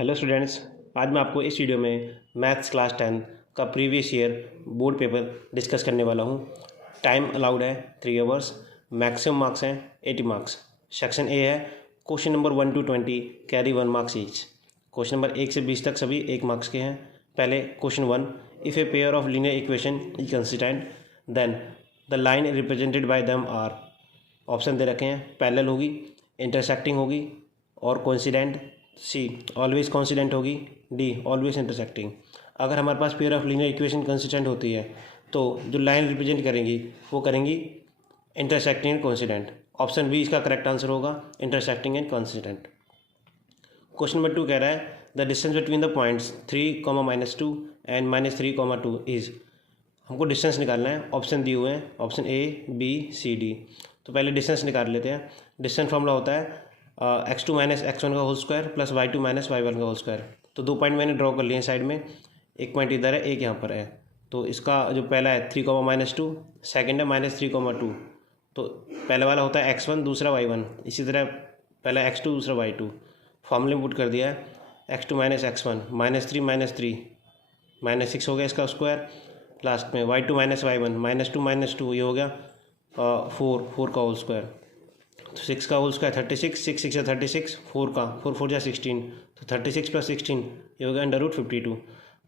Hello students, आज मैं आपको इस वीडियो में मैथ्स क्लास 10 का previous year board paper discuss करने वाला हूँ। टाइम अलाउड है 3 आवर्स, मैक्सिमम मार्क्स हैं 80 मार्क्स। सेक्शन ए है question number 1 to 20 carry 1 marks each. Question number 1 से 20 तक सभी 1 मार्क्स के हैं। पहले question 1, if a pair of linear equation is consistent then the line represented by them are. Option दे रखे हैं, पैरेलल होगी, इंटरसेक्टिंग होगी और कोइंसिडेंट। सी ऑलवेज कॉन्सिडेंट होगी, डी ऑलवेज इंटरसेक्टिंग। अगर हमारे पास pair of linear equation consistent होती है तो जो लाइन रिप्रेजेंट करेंगी वो करेंगी intersecting and coincident. Option B इसका करेक्ट आंसर होगा, intersecting and coincident. Question number 2 कह रहा है the distance between the points 3, -2 and -3, 2 is. हमको डिस्टेंस निकालना है। ऑप्शन दिए हुए हैं, option A, B, C, D. तो पहले डिस्टेंस निकाल लेते हैं। डिस्टेंस फॉर्मूला होता है x2 - x1 का whole square plus y2 - y1 का होल स्क्वायर। तो 2 पॉइंट मैंने ड्रॉ कर लिए हैं साइड में, एक पॉइंट इधर है, एक यहाँ पर है। तो इसका जो पहला है 3, -2, सेकेंड है -3, 2। तो पहला वाला होता है x1, दूसरा y1। इसी तरह पहला x2, दूसरा y2। फॉर्मूले में पुट कर दिया है x2 - x1 -3 -6 हो गया इसका स्क्वायर। लास्ट में y2 - y1 -2 ये हो गया 4 का होल स्क्वायर। तो 6 का होल स्क्वायर 36, 6 6 36, 4 का 4 4 16। तो 36 + 16 ये हो गया √52।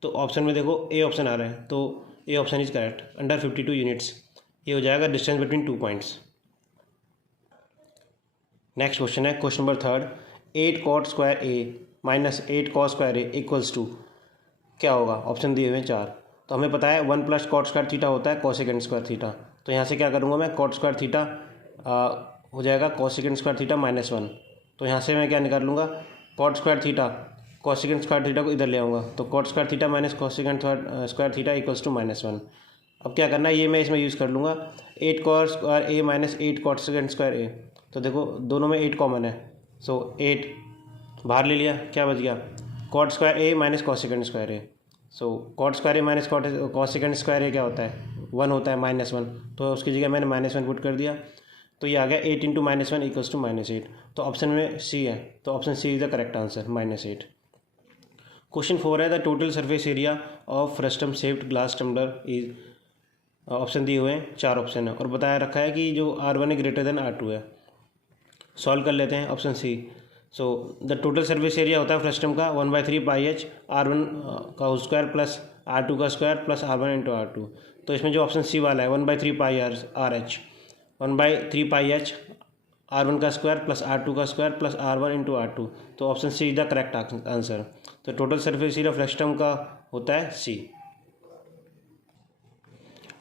तो ऑप्शन में देखो ए ऑप्शन आ रहा है, तो A option is correct, under 52 units. ये हो जाएगा distance between 2 points. Next question है question number 3, 8 cot square A - 8 cos square A equals to क्या होगा। ऑप्शन दिए हुए हैं 4। तो हमें पता है 1 + cot स्क्वायर थीटा होता है कोसेकेंड स्क्वायर थीटा। तो यहाँ से क्या करूँगा मैं, cot स्क्वायर थीटा हो जाएगा कोसेकेंड स्क्वायर थीटा -1। तो यहाँ से मैं क्या निकाल लूँगा, cot square theta cosecant square theta को इधर ले आऊँगा। तो cot square theta minus cosecant square theta equals to -1। अब क्या करना है, ये मैं इसमें यूज़ कर लूँगा 8 cos square A - 8 cosecant square ए। तो देखो दोनों में 8 कॉमन है, सो 8 बाहर ले लिया, क्या बच गया cot square A - cosecant square A. So cot square A - cosecant square ए क्या होता है, 1 होता है -1। तो उसकी जगह मैंने -1 पुट कर दिया। तो ये आ गया 8 × -1 इक्वल्स टू -8। तो ऑप्शन में सी है, तो option C is the correct answer, -8। Question 4 है the total surface area of frustum shaped glass tumbler is. Option दिए हुए हैं, 4 ऑप्शन है और बताया रखा है कि जो R1 है ग्रेटर देन R2 है। सॉल्व कर लेते हैं option C. So the total surface area होता है फ्रस्टम का 1/3 πh R1 का होल स्क्वायर प्लस R2 का स्क्वायर प्लस R1 × R2। तो इसमें जो ऑप्शन सी वाला है 1/3 πr/h 1/3 πh R1 का स्क्वायर प्लस R2 का स्क्वायर प्लस R1 × R2। तो option C is the correct answer. तो टोटल सरफेस एरिया फ्रस्टम का होता है सी।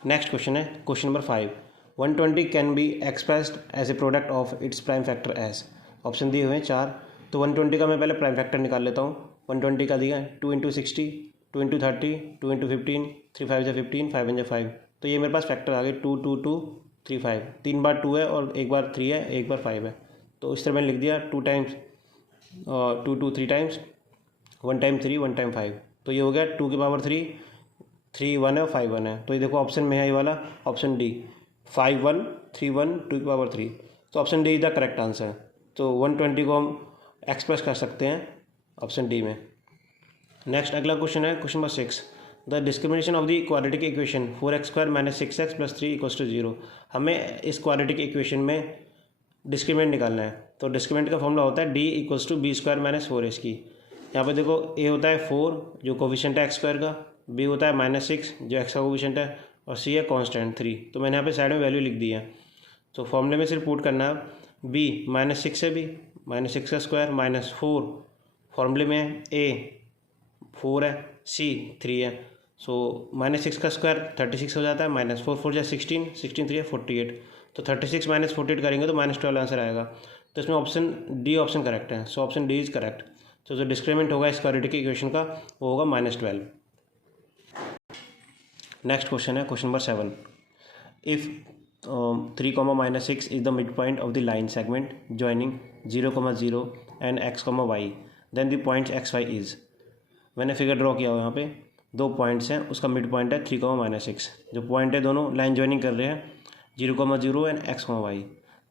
नेक्स्ट क्वेश्चन है question number 5, 120 can be expressed as a product of its prime factor as. Option दिए हुए हैं 4। तो 120 का मैं पहले प्राइम फैक्टर निकाल लेता हूँ। 120 का दिया है 2 × 60, 2 × 30, 2 × 15, 3 5 × 15, 5 × 5। तो ये मेरे पास फैक्टर आ गए 2 2 2 3 5। 3 बार 2 है और 1 बार 3 है, 1 बार 5 है। तो इस तरह मैंने लिख दिया 2 टाइम्स 2 2 3 टाइम्स, 1 टाइम 3, 1 टाइम 5। तो ये हो गया 2 की पावर 3, 3 1 है और 5 1 है। तो ये देखो ऑप्शन में है ये वाला, ऑप्शन डी 5 1 3 1 2 की पावर 3। तो option D is the correct answer. तो 120 को हम एक्सप्रेस कर सकते हैं ऑप्शन डी में। नेक्स्ट अगला क्वेश्चन है question number 6, the discrimination of the quadratic equation 4x² - 6x + 3 = 0। हमें इस क्वाड्रेटिक इक्वेशन में डिस्क्रिमिनेंट निकालना है। तो डिस्क्रिमिनेंट का फॉर्मूला होता है d = b² - 4ac की। यहाँ पे देखो a होता है 4 जो कोफिशिएंट है x² का, b होता है -6 जो x का कोफिशिएंट है, और c है कांस्टेंट 3। तो मैंने यहाँ पे साइड में वैल्यू लिख दी है। तो फॉर्मूले में सिर्फ पुट करना है b -6 है, b -6 का स्क्वायर -4 फॉर्मूले में है, a 4 है, c 3 है। सो -6 का स्क्वायर 36 हो जाता है, -4 4 जा 16, 16 3 48। तो 36 - 48 करेंगे तो -12 आंसर आएगा। तो इसमें ऑप्शन डी ऑप्शन करेक्ट है। So option D is correct. तो जो डिस्क्रिमिनेंट होगा इस क्वाड्रेटिक इक्वेशन का वो होगा -12। नेक्स्ट क्वेश्चन है question number 7, if 3, -6 is the mid point of the line segment joining 0, 0 and x, y, then the points x, y is. मैंने figure draw किया हुआ यहाँ पे 2 पॉइंट्स हैं, उसका मिड पॉइंट है 3, -6। जो पॉइंट है दोनों लाइन जॉइनिंग कर रहे हैं 0, 0 एंड x, y।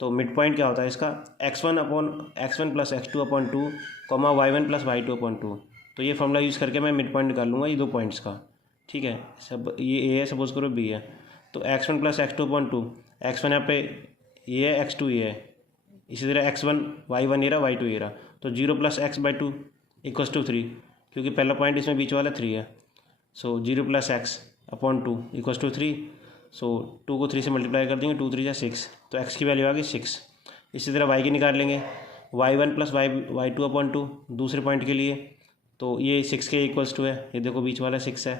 तो मिड पॉइंट क्या होता है इसका, x1 + x2/2, y1 + y2/2। तो ये फॉर्मूला यूज़ करके मैं मिड पॉइंट निकाल लूँगा ये 2 पॉइंट्स का, ठीक है। सब ये ए है, सपोज करो बी है, तो x1 प्लस x2/2, x1 यहाँ पे ये है, x2 ये है, इसी तरह x1 y1 ये रहा, y2 ये रहा, तो 0 प्लस x/2 इक्वल्स टू 3, क्योंकि पहला पॉइंट इसमें बीच वाला 3 है। सो 0 प्लस x/2 इक्वल्स टू 3। सो 2 को 3 से मल्टीप्लाई कर देंगे, 2 3 जा 6, तो x की वैल्यू आ गई 6। इसी तरह y की निकाल लेंगे, y1 प्लस y2/2 दूसरे पॉइंट के लिए, तो ये 6 के इक्वल्स टू है, ये देखो बीच वाला 6 है,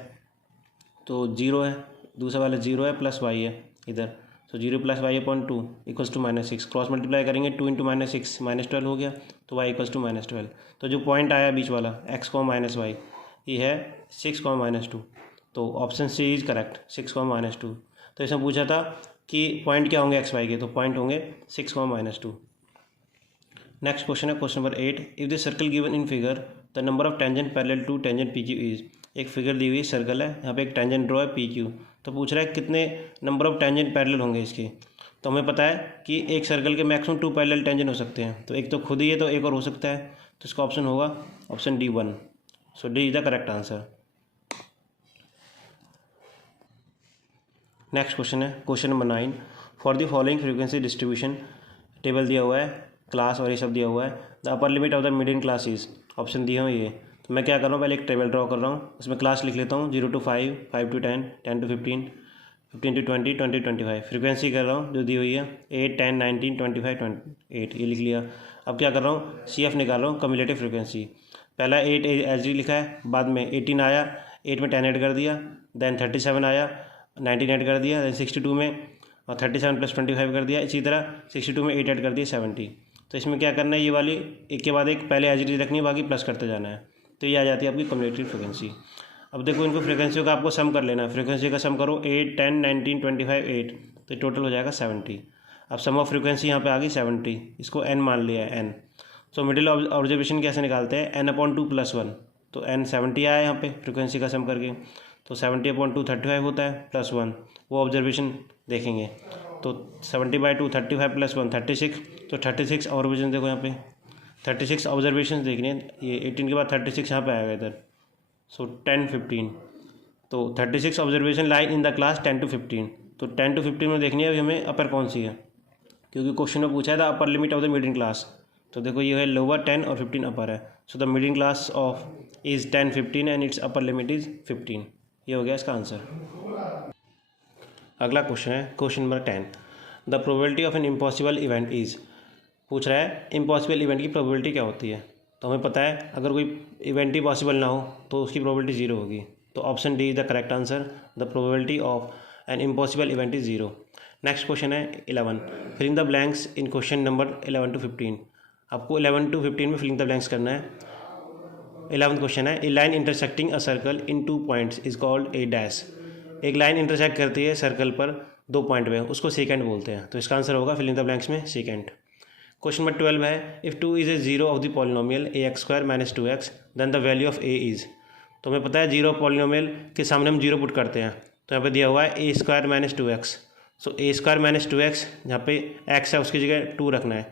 तो 0 है, दूसरा वाला 0 है, प्लस y है इधर, तो 0 plus y/2 equals to -6, cross multiply करेंगे, 2 इंटू -6 -12 हो गया, तो y इक्वल्स टू -12। तो जो पॉइंट आया बीच वाला x, -y, ये है 6, -2, तो ऑप्शन सी इज करेक्ट, 6, -2। तो इसमें पूछा था कि पॉइंट क्या होंगे x y के, तो पॉइंट होंगे 6, -2। नेक्स्ट क्वेश्चन है question number 8, if the circle given in figure the number of tangent parallel to tangent P Q is. एक फिगर दी हुई सर्कल है, यहाँ पे एक टेंजेंट ड्रॉ है पी क्यू, तो पूछ रहा है कितने नंबर ऑफ टेंजेंट पैरेलल होंगे इसके। तो हमें पता है कि एक सर्कल के मैक्सिमम 2 पैरेलल टेंजेंट हो सकते हैं, तो एक तो खुद ही है, तो एक और हो सकता है, तो इसका ऑप्शन होगा option D 1। So D is the correct answer. Next question है question number 9, for the following frequency distribution, table दिया हुआ है, क्लास और ये सब दिया हुआ है, the upper limit of the mid in class is, option दिए हुए ये। तो मैं क्या कर रहा हूँ, पहले एक टेबल ड्रॉ कर रहा हूँ, उसमें क्लास लिख लेता हूँ 0 to 5, 5 to 10, 10 to 15, 15 to 20, 20 to 25। Frequency कर रहा हूँ जो दी हुई है 8, 10, 19, 25, 28, ये लिख लिया। अब क्या कर रहा हूँ, CF निकाल रहा हूँ, कम्युलेटिव फ्रीक्वेंसी। पहला 8 एच डी लिखा है, बाद में 18 आया, 8 में 10 ऐड कर दिया, देन 37 आया, 19 ऐड कर दिया, देन 62 में और 37 प्लस 25 कर दिया, इसी तरह 62 में 8 ऐड कर दिया, 70। तो इसमें क्या करना है, ये वाली एक के बाद एक पहले एच डी रखनी है, बाकी प्लस करते जाना है, तो ये आ जाती है आपकी कम्युलेटिव फ्रीक्वेंसी। अब देखो इनको फ्रीक्वेंसी का आपको सम कर लेना है, फ्रीक्वेंसी का सम करो 8, 10, 19, 25, 8, तो टोटल हो जाएगा 70। अब सम ऑफ फ्रीक्वेंसी यहाँ पे आ गई 70, इसको n मान लिया है n। सो मिडिल ऑब्जर्वेशन कैसे निकालते हैं, n/2 + 1, तो n 70 आया यहाँ पे फ्रीक्वेंसी का सम करके, तो 70/2 35 होता है, +1 वो ऑब्जर्वेशन देखेंगे, तो 70/2 35 + 1 36, तो 36 ऑब्जर्वेशन देखो यहाँ पे 36 ऑब्जर्वेशन देखने हैं, ये 18 के बाद 36 यहाँ पे आएगा इधर, सो 10, 15, तो 36 observation line in the class 10 to 15, तो 10 to 15 में देखनी है अभी हमें अपर कौन सी है, क्योंकि क्वेश्चन में पूछा है the upper limit of the mid in class, तो देखो ये है लोअर 10 और 15 अपर है, so the mid in class of is 10, 15 and it's upper limit is 15, ये हो गया इसका आंसर। अगला क्वेश्चन है question number 10, the probability of an impossible event is. पूछ रहा है इम्पॉसिबल इवेंट की प्रोबेबिलिटी क्या होती है, तो हमें पता है अगर कोई इवेंट ही पॉसिबल ना हो तो उसकी प्रोबेबिलिटी 0 होगी, तो option D is the correct answer, the probability of an impossible event is 0। Next question है 11, filling the blanks in question number 11 to 15। आपको 11 to 15 में फिलिंग द ब्लैंक्स करना है। 11th क्वेश्चन है, a line intersecting a circle in 2 points is called a dash. एक line intersect करती है circle पर 2 पॉइंट में, उसको सेकेंड बोलते हैं, तो इसका आंसर होगा फिलिंग द ब्लैंक्स में सेकेंड। क्वेश्चन नंबर 12 है, if 2 is a zero of the polynomial ax² - 2x then the value of a is. तो हमें पता है जीरो पॉलिनोमियल के सामने हम जीरो पुट करते हैं, तो यहाँ पे दिया हुआ है a² - 2x, सो a² - 2x, जहाँ पे x है उसकी जगह 2 रखना है,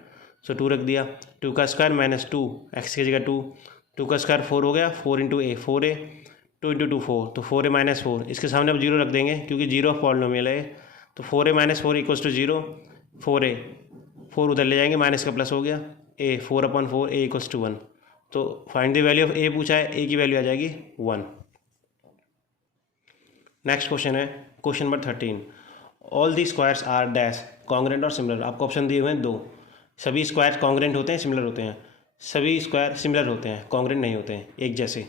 सो 2 रख दिया, 2 का स्क्वायर - 2, x की जगह 2, 2 का स्क्वायर 4 हो गया, 4 × a, 4a, 2 × 2 4, तो 4a - 4, इसके सामने अब जीरो रख देंगे क्योंकि जीरो ऑफ पॉलिनोमियल है, तो 4a - 4 इक्वल्स टू 0, 4a, 4 उधर ले जाएंगे, माइनस का प्लस हो गया, a 4/4, a इक्वल्स टू 1, तो find the value of a पूछा है, a की वैल्यू आ जाएगी 1। नेक्स्ट क्वेश्चन है question number 13, all the squares are dash congruent और सिमिलर। आपको ऑप्शन दिए हुए हैं 2, सभी स्क्वायर कॉन्ग्रेंट होते हैं, सिमिलर होते हैं, सभी स्क्वायर सिमिलर होते हैं, कॉन्ग्रेंट नहीं होते हैं, एक जैसे।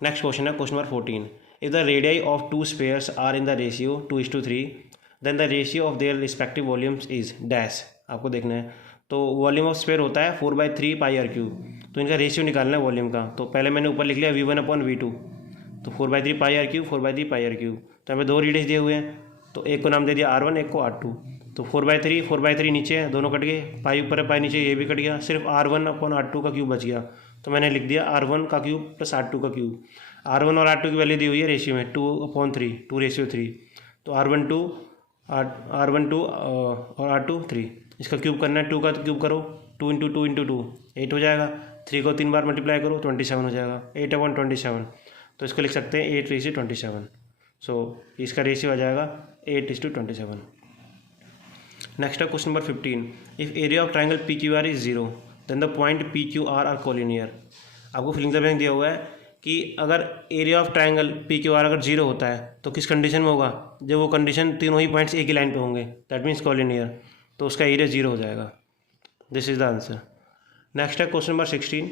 नेक्स्ट क्वेश्चन है question number 14, if the radii of 2 spheres are in the ratio 2:3 then the ratio of their respective volumes is dash. आपको देखना है, तो वॉल्यूम ऑफ स्फेयर होता है 4/3 πr³, तो इनका रेशियो निकालना है वॉल्यूम का, तो पहले मैंने ऊपर लिख लिया v1/v2, तो 4/3 πr³, 4/3 πr³, तो हमें 2 रेडियस दिए हुए हैं, तो एक को नाम दे दिया r1, एक को r2, तो 4/3 नीचे है, दोनों कट गए, पाई ऊपर है पाई नीचे, ये भी कट गया, सिर्फ r1/r2 का क्यूब बच गया, तो मैंने लिख दिया r1 का क्यूब प्लस r2 का क्यूब। r1 और r2 की वैल्यू दी हुई है रेशियो में 2/3, 2:3, तो r12 और r2 3, इसका क्यूब करना है, 2 का क्यूब करो, 2 × 2 × 2 8 हो जाएगा, 3 को 3 बार मल्टीप्लाई करो 27 हो जाएगा, 8/27। तो इसको लिख सकते हैं 8:27। सो इसका रेशियो आ जाएगा 8:27। नेक्स्ट है question number 15। If area of triangle P Q R is 0 then the point P Q R collinear. आपको फिलिंग द ब्लैंक दिया हुआ है कि अगर area of triangle P Q R अगर 0 होता है तो किस कंडीशन में होगा, जब वो कंडीशन तीनों ही पॉइंट्स एक ही लाइन पे होंगे, दैट मीन्स कोलिनियर, तो उसका एरिया 0 हो जाएगा। This is the answer. Next है question number 16।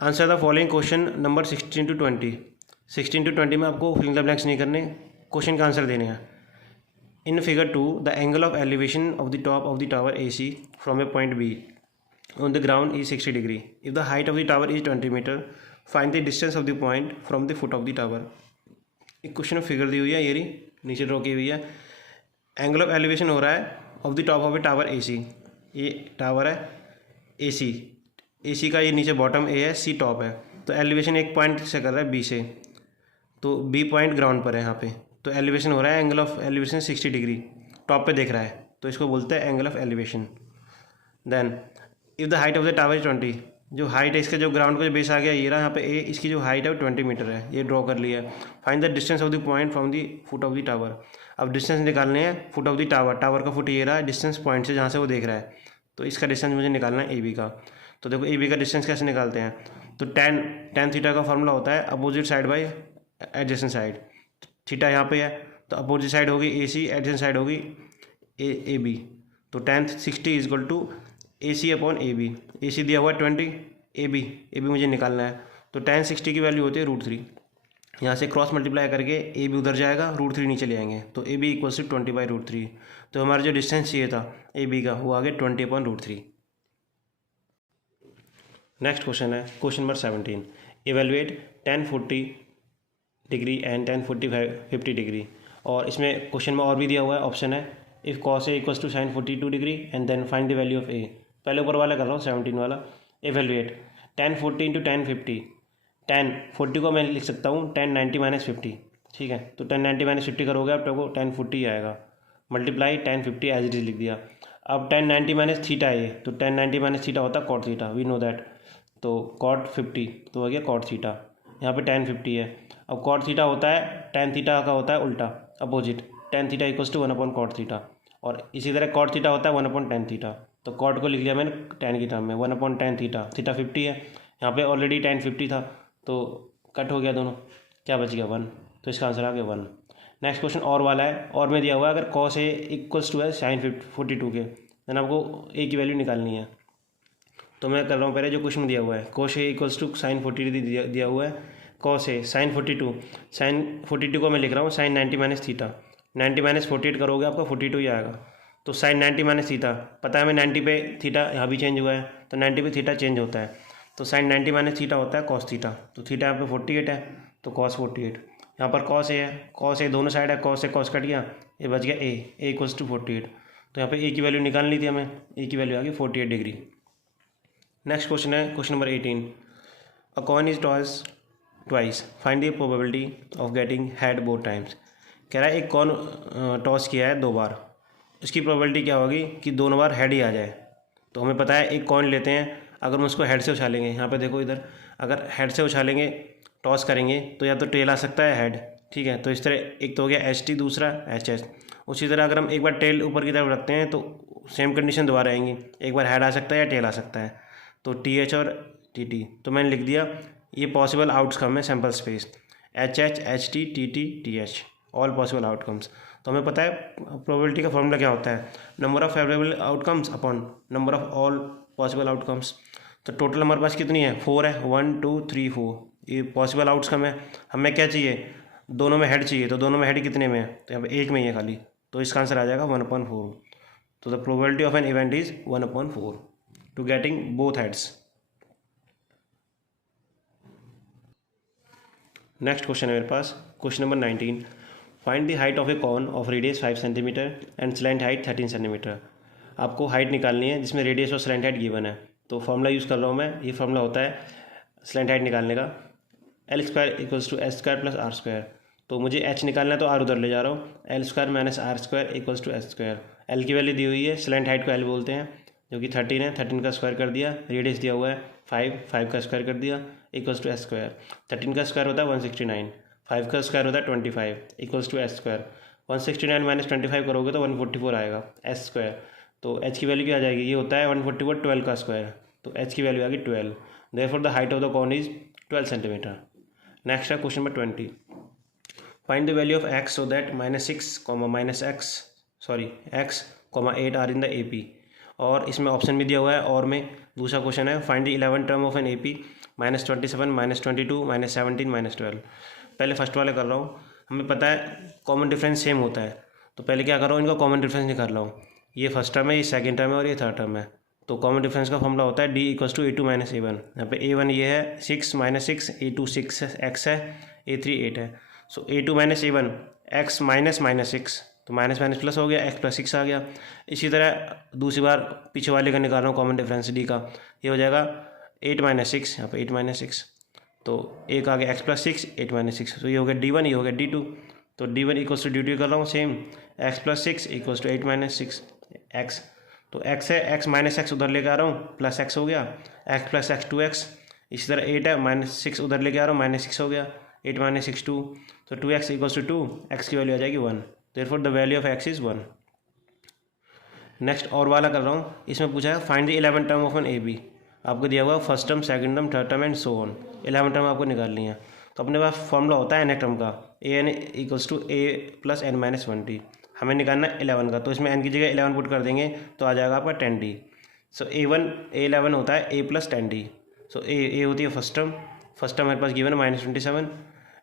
Answer the following question number 16 to 20। 16 to 20 में आपको फिलिंग द ब्लैंक्स नहीं करने, क्वेश्चन का आंसर देने हैं। In figure 2, the angle of elevation of the top of the tower AC from a point B on the ground is 60 degree. If the height of the tower is 20 meter, find the distance of the point from the foot of the tower. एक question figure दी हुई है, ये रही नीचे draw की हुई है। एंगल ऑफ एलिवेशन हो रहा है of the top of A tower AC। ये टावर है AC, AC का ये नीचे बॉटम A है, C टॉप है। तो एलिवेशन एक पॉइंट से कर रहा है B से, तो B पॉइंट ग्राउंड पर है यहाँ पे। तो एलिवेशन हो रहा है, angle of elevation 60 degree top पे देख रहा है, तो इसको बोलते हैं angle of elevation. Then if the height of the tower is 20, जो हाइट है इसका, जो ग्राउंड का जो बेस आ गया ये रहा यहाँ पे ए, इसकी जो हाइट है वो 20 मीटर है, ये ड्रॉ कर लिया है। Find the distance of the point from the foot of the tower. अब डिस्टेंस निकालने हैं foot of the tower, tower का फुट ये रहा है, डिस्टेंस पॉइंट से जहाँ से वो देख रहा है, तो इसका डिस्टेंस मुझे निकालना है AB का। तो देखो AB का डिस्टेंस कैसे निकालते हैं, तो tan थीटा का फॉर्मूला होता है opposite side by adjacent side. Theta यहाँ पे है तो अपोजिट साइड होगी AC, एडजेसेंट साइड होगी AB। तो tan 60 is equal to AC/AB। AC दिया हुआ है 20, AB मुझे निकालना है, तो tan 60 की वैल्यू होती है √3। यहाँ से क्रॉस मल्टीप्लाई करके AB उधर जाएगा, √3 नीचे ले आएंगे, तो AB = 20/√3। तो हमारा जो डिस्टेंस चाहिए था AB का वो आ गया 20/√3। नेक्स्ट क्वेश्चन है question number 17। Evaluate tan 40 degree and tan 50 degree. और इसमें क्वेश्चन में और भी दिया हुआ है, ऑप्शन है if cos A = sin 42 degree and then find the value of A। पहले ऊपर वाला कर रहा हूँ 17 वाला। Evaluate tan 40 × tan 50। tan 40 को मैं लिख सकता हूँ tan 90 - 50, ठीक है। तो tan 90 - 50 करोगे आप तो tan 40 आएगा, multiply tan 50 as it is लिख दिया। अब tan 90 - थीटा है, तो tan 90 - थीटा होता है cot theta, we know that. तो cot 50 तो हो गया cot थीटा, यहाँ पे tan 50 है। अब cot थीटा होता है tan थीटा का होता है उल्टा, opposite, tan theta = 1/cot theta. और इसी तरह cot थीटा होता है 1/tan थीटा। तो cot को लिख लिया मैंने tan की टर्म में, 1/tan थीटा। थीटा 50 है, यहाँ पे ऑलरेडी tan 50 था, तो कट हो गया दोनों, क्या बच गया 1, तो इसका आंसर आ गया 1। नेक्स्ट क्वेश्चन और वाला है, और में दिया हुआ है अगर cos A = sin 42 के, देन आपको A की वैल्यू निकालनी है। तो मैं कर रहा हूँ पहले जो क्वेश्चन दिया हुआ है, cos A = sin 40 दिया हुआ है, cos A sin 42 को मैं लिख रहा हूँ sin 90 - थीटा। 90 - 48 करोगे आपका 42 ही आएगा। तो sin 90 - थीटा, पता है हमें 90 पे थीटा यहाँ भी चेंज हुआ है, तो 90 पे थीटा चेंज होता है, तो sin 90 - थीटा होता है cos थीटा। तो थीटा यहाँ पे 48 है, तो cos 48। यहाँ पर cos A है, cos A दोनों साइड है, cos से cos कट गया, ये बच गया A = 48। तो यहाँ पे A की वैल्यू निकालनी थी हमें, A की वैल्यू आ गई 48 डिग्री। नेक्स्ट क्वेश्चन है question number 18। A coin is toss twice, find the probability of getting head both times. कह रहा है एक कॉइन टॉस किया है 2 बार, इसकी प्रोबेबिलिटी क्या होगी कि दोनों बार हेड ही आ जाए। तो हमें पता है एक कॉइन लेते हैं, अगर हम उसको हेड से उछालेंगे, यहाँ पे देखो इधर, अगर हेड से उछालेंगे टॉस करेंगे तो या तो टेल आ सकता है हेड, ठीक है। तो इस तरह एक तो हो गया HT, दूसरा HS। उसी तरह अगर हम एक बार टेल ऊपर की तरफ रखते हैं तो सेम कंडीशन दोबारा आएंगी, एक बार हेड आ सकता है या टेल आ सकता है, तो TH और TT। तो मैंने लिख दिया ये पॉसिबल आउटकम है sample space, HH HT TT TH, all possible outcomes. तो हमें पता है प्रोबेबिलिटी का फॉर्मूला क्या होता है, number of favourable outcomes upon number of all possible outcomes. तो टोटल हमारे पास कितनी है, 4 है, 1 2 3 4, ये पॉसिबल आउटकम है। हमें क्या चाहिए, दोनों में हेड चाहिए, तो दोनों में हेड कितने में है, तो यहाँ पे एक में ही है खाली, तो इसका आंसर आ जाएगा 1/4। तो the probability of an event is 1/4 to getting both heads. Next question है मेरे पास question number 19। Find the height of a cone of radius 5 centimetre and slant height 13 centimetre. आपको हाइट निकालनी है जिसमें रेडियस और स्लैंट हाइट गिवन है। तो फॉर्मूला यूज़ कर रहा हूँ मैं, ये फॉर्मूला होता है स्लैंट हाइट निकालने का, L² = S² + R²। तो मुझे H निकालना है तो R उधर ले जा रहा हूँ, L² - R² = S²। L की वैल्यू दी हुई है, स्लैंट हाइट को L बोलते हैं, जो कि 13 है, 13 का स्क्वायर कर दिया, रेडियस दिया हुआ है फाइव का स्क्वायर कर दिया इक्वल्स टू एस स्क्वायर। 13 का स्क्वायर होता है 169, 5 का स्क्वायर होता है 25 equals to S square. 169 minus 25 करोगे तो 144 आएगा एस स्क्वायर। तो एच की वैल्यू क्या आ जाएगी, ये होता है 144 12 का स्क्वायर, तो एच की वैल्यू आ गई 12। Therefore the height of the cone is 12 centimetre. Next है question number 20, find the value of x so that x comma 8 are in the A P. और इसमें ऑप्शन भी दिया हुआ है, और में दूसरा क्वेश्चन है find the 11 term of an A P -27 -22 -17 -12। पहले फर्स्ट वाले कर रहा हूँ। हमें पता है कॉमन डिफरेंस सेम होता है, तो पहले क्या कर रहा हूँ, इनका कॉमन डिफरेंस निकाल रहा हूँ। ये फर्स्ट टर्म है, ये सेकंड टर्म है और ये थर्ड टर्म है। तो कॉमन डिफरेंस का फॉर्मूला होता है D equals to A2 - A1। यहाँ पे A1 ये है 6 - 6, A2 6 x है, A3 8 है। सो A2 - A1 x -6, तो माइनस माइनस प्लस हो गया, x + 6 आ गया। इसी तरह दूसरी बार पीछे वाले का निकाल रहा हूँ कॉमन डिफरेंस डी का, ये हो जाएगा 8 - 6, यहाँ पे 8 - 6, तो एक आ गया x + 6 8 - 6, तो ये हो गया D1, ये हो गया D2। तो D1 इक्वल्स टू D2 कर रहा हूँ same, x + 6 equals to 8 - 6 x। तो x है, x - x उधर लेके आ रहा हूँ, प्लस x हो गया, x + x 2x। इसी तरह 8 है, -6 उधर लेके आ रहा हूँ, -6 हो गया, 8 - 6 2, तो 2x इक्वल्स टू 2, x की वैल्यू आ जाएगी 1। Therefore the value of x is 1। Next और वाला कर रहा हूँ। इसमें पूछा है find the 11 term of an A B. आपको दिया हुआ first term, second term, third term and so on. 11 term आपको निकालनी है। तो अपने पास फॉर्मूला होता है एन टर्म का, an equals to a + n - 1t। हमें निकालना है 11 का, तो इसमें n की जगह 11 पुट कर देंगे तो आ जाएगा आपका 10d। सो A11 होता है a + 10d। सो a होती है फर्स्ट टर्म हमारे पास गिवन है -27।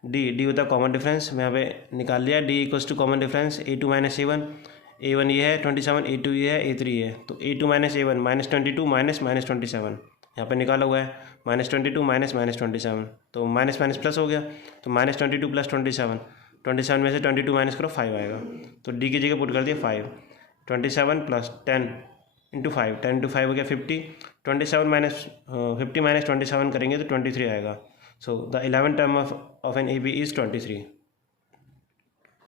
d होता है कॉमन डिफरेंस, मैं यहाँ पे निकाल लिया, d equals to common difference A2 - A1। A1 ये है 27, A2 ये है, A3 ये है, तो A2 - A1 -22 -27 यहाँ पे निकाला हुआ है, -22 -27, तो माइनस माइनस प्लस हो गया, तो -22 + 27, 27 में से 22 माइनस करो 5 आएगा, तो डी की जगह पुट कर दिया 5। 27 + 10 × 5, 10 × 5 हो गया 50, 50 - 27 करेंगे तो 23 आएगा। So the 11 term of an A B is 23।